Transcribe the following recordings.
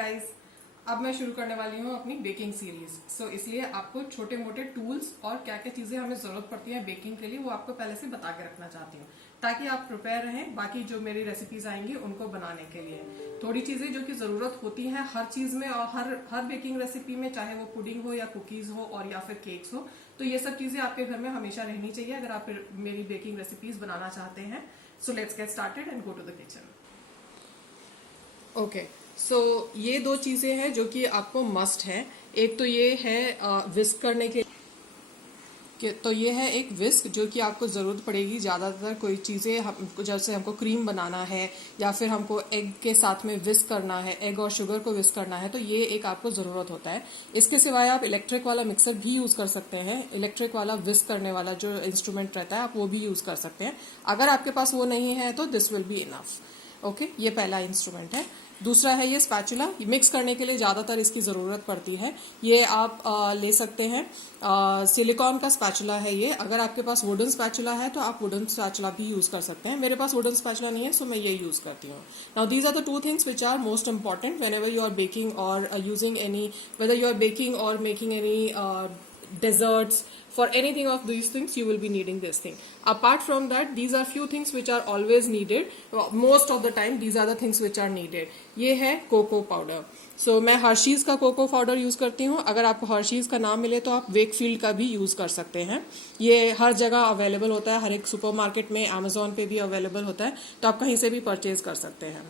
Guys, अब मैं शुरू करने वाली हूँ अपनी बेकिंग सीरीज। सो इसलिए आपको छोटे मोटे टूल्स और क्या क्या चीजें हमें जरूरत पड़ती है बेकिंग के लिए वो आपको पहले से बता के रखना चाहती हूँ, ताकि आप प्रिपेयर रहें बाकी जो मेरी रेसिपीज आएंगी उनको बनाने के लिए। थोड़ी चीजें जो कि जरूरत होती है हर चीज में और हर बेकिंग रेसिपी में, चाहे वो पुडिंग हो या कुकीज हो और या फिर केक्स हो, तो ये सब चीजें आपके घर में हमेशा रहनी चाहिए अगर आप मेरी बेकिंग रेसिपीज बनाना चाहते हैं। So let's get started and go to the kitchen. Okay, so ये दो चीजें हैं जो कि आपको मस्ट है। एक तो ये है विस्क करने के, तो ये है एक विस्क जो कि आपको ज़रूरत पड़ेगी ज़्यादातर कोई चीज़ें जैसे हमको क्रीम बनाना है या फिर हमको एग के साथ में विस्क करना है, एग और शुगर को विस्क करना है, तो ये एक आपको ज़रूरत होता है। इसके सिवाय आप इलेक्ट्रिक वाला मिक्सर भी यूज़ कर सकते हैं। इलेक्ट्रिक वाला विस्क करने वाला जो इंस्ट्रूमेंट रहता है आप वो भी यूज़ कर सकते हैं। अगर आपके पास वो नहीं है तो this will be enough. Okay, ये पहला इंस्ट्रूमेंट है। दूसरा है ये स्पैचुला। मिक्स करने के लिए ज़्यादातर इसकी ज़रूरत पड़ती है। ये आप ले सकते हैं, सिलिकॉन का स्पैचुला है ये। अगर आपके पास वुडन स्पैचुला है तो आप वुडन स्पैचुला भी यूज़ कर सकते हैं। मेरे पास वुडन स्पैचुला नहीं है, सो मैं ये यूज़ करती हूँ। Now these are the two things which are most important whenever you are baking or using any, whether you are baking or making any desserts. For anything of these things you will be needing this thing. Apart from that, these are few things which are always needed. Most of the time these are the things which are needed. ये है cocoa powder. सो मैं Hershey's का cocoa powder use करती हूँ। अगर आपको Hershey's का ना मिले तो आप वेकफील्ड का भी यूज कर सकते हैं। ये हर जगह अवेलेबल होता है, हर एक सुपरमार्केट में, अमेजोन पे भी अवेलेबल होता है, तो आप कहीं से भी परचेज कर सकते हैं।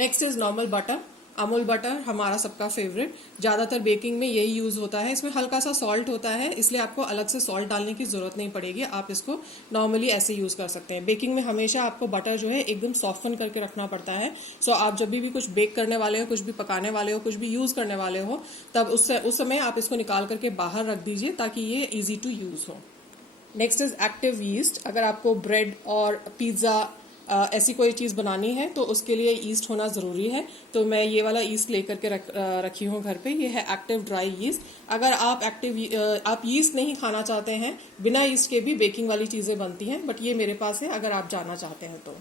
Next is normal butter. Amul butter हमारा सबका फेवरेट, ज़्यादातर बेकिंग में यही यूज़ होता है। इसमें हल्का सा सॉल्ट होता है, इसलिए आपको अलग से सॉल्ट डालने की ज़रूरत नहीं पड़ेगी। आप इसको नॉर्मली ऐसे यूज़ कर सकते हैं। बेकिंग में हमेशा आपको बटर जो है एकदम सॉफ्टन करके रखना पड़ता है। सो आप जब भी कुछ बेक करने वाले हो, कुछ भी पकाने वाले हो, कुछ भी यूज़ करने वाले हो, तब उस समय आप इसको निकाल करके बाहर रख दीजिए ताकि ये ईजी टू यूज़ हो। Next is active yeast. अगर आपको ब्रेड और पिज्ज़ा ऐसी कोई चीज़ बनानी है तो उसके लिए ईस्ट होना ज़रूरी है। तो मैं ये वाला ईस्ट लेकर के रखी हूँ घर पे। ये है एक्टिव ड्राई ईस्ट। अगर आप ईस्ट नहीं खाना चाहते हैं, बिना ईस्ट के भी बेकिंग वाली चीज़ें बनती हैं, बट ये मेरे पास है अगर आप जाना चाहते हैं तो।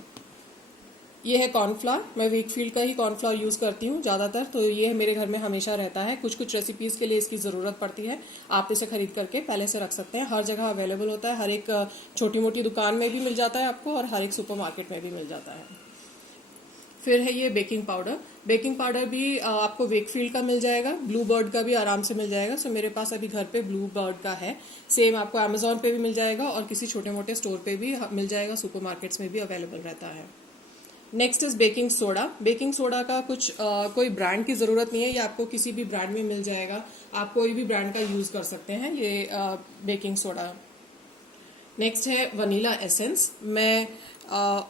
ये है कॉर्नफ्लावर। मैं वेकफील्ड का ही कॉर्नफ्लावर यूज़ करती हूँ ज़्यादातर, तो ये मेरे घर में हमेशा रहता है। कुछ कुछ रेसिपीज़ के लिए इसकी ज़रूरत पड़ती है, आप इसे खरीद करके पहले से रख सकते हैं। हर जगह अवेलेबल होता है, हर एक छोटी मोटी दुकान में भी मिल जाता है आपको और हर एक सुपरमार्केट में भी मिल जाता है। फिर है ये बेकिंग पाउडर। बेकिंग पाउडर भी आपको वेकफील्ड का मिल जाएगा, ब्लू बर्ड का भी आराम से मिल जाएगा। सो मेरे पास अभी घर पे ब्लू बर्ड का है। सेम आपको अमेजोन पे भी मिल जाएगा और किसी छोटे मोटे स्टोर पे भी मिल जाएगा, सुपरमार्केट्स में भी अवेलेबल रहता है। Next is baking soda. Baking soda का कोई ब्रांड की ज़रूरत नहीं है, ये आपको किसी भी ब्रांड में मिल जाएगा। आप कोई भी ब्रांड का यूज़ कर सकते हैं ये बेकिंग सोडा। नेक्स्ट है वनीला एसेंस। मैं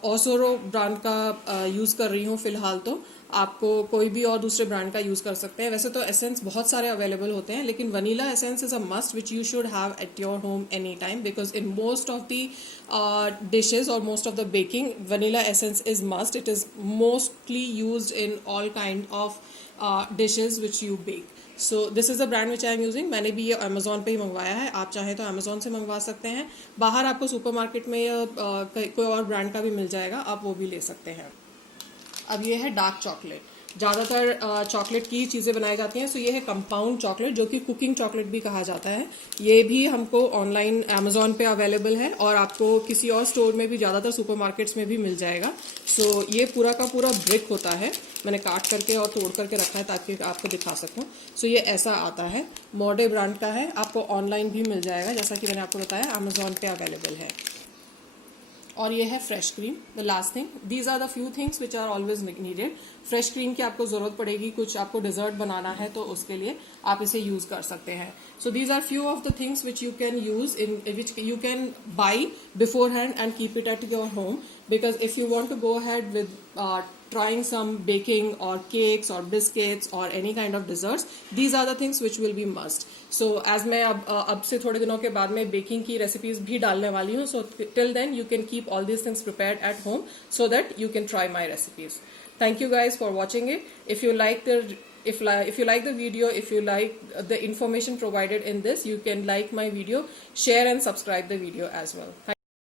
ओसोरो ब्रांड का यूज़ कर रही हूँ फिलहाल। तो आपको कोई भी और दूसरे ब्रांड का यूज़ कर सकते हैं। वैसे तो एसेंस बहुत सारे अवेलेबल होते हैं, लेकिन vanilla essence is a must which you should have eight your home any time, because in most of the dishes or most of the baking, vanilla essence is must. It is mostly used in all kind of dishes which you bake. So this is the brand which I am using. मैंने भी ये Amazon पे ही मंगवाया है। आप चाहें तो Amazon से मंगवा सकते हैं। बाहर आपको सुपरमार्केट में या कोई और ब्रांड का भी मिल जाएगा, आप वो भी ले सकते हैं। अब ये है डार्क चॉकलेट। ज़्यादातर चॉकलेट की चीज़ें बनाई जाती हैं। सो ये है कंपाउंड चॉकलेट, जो कि कुकिंग चॉकलेट भी कहा जाता है। ये भी हमको ऑनलाइन अमेजोन पे अवेलेबल है और आपको किसी और स्टोर में भी, ज़्यादातर सुपरमार्केट्स में भी मिल जाएगा। सो ये पूरा का पूरा ब्रिक होता है। मैंने काट करके और तोड़ करके रखा है ताकि आपको दिखा सकूं। सो ये ऐसा आता है, मॉडे ब्रांड का है। आपको ऑनलाइन भी मिल जाएगा, जैसा कि मैंने आपको बताया अमेजोन पे अवेलेबल है। और ये है fresh cream. The last thing, these are the few things which are always needed. Fresh cream की आपको जरूरत पड़ेगी, कुछ आपको डिजर्ट बनाना है तो उसके लिए आप इसे यूज कर सकते हैं। So these are few of the things which you can use in which you can buy beforehand and keep it at your home, because if you want to go ahead with trying some baking or cakes or biscuits or any kind of desserts, these are the things which will be must. So as मैं अब से थोड़े दिनों के बाद में baking की recipes भी डालने वाली हूँ, so till then you can keep all these things prepared at home so that you can try my recipes. Thank you guys for watching it. If you like the video, if you like the information provided in this, you can like my video, share and subscribe the video as well.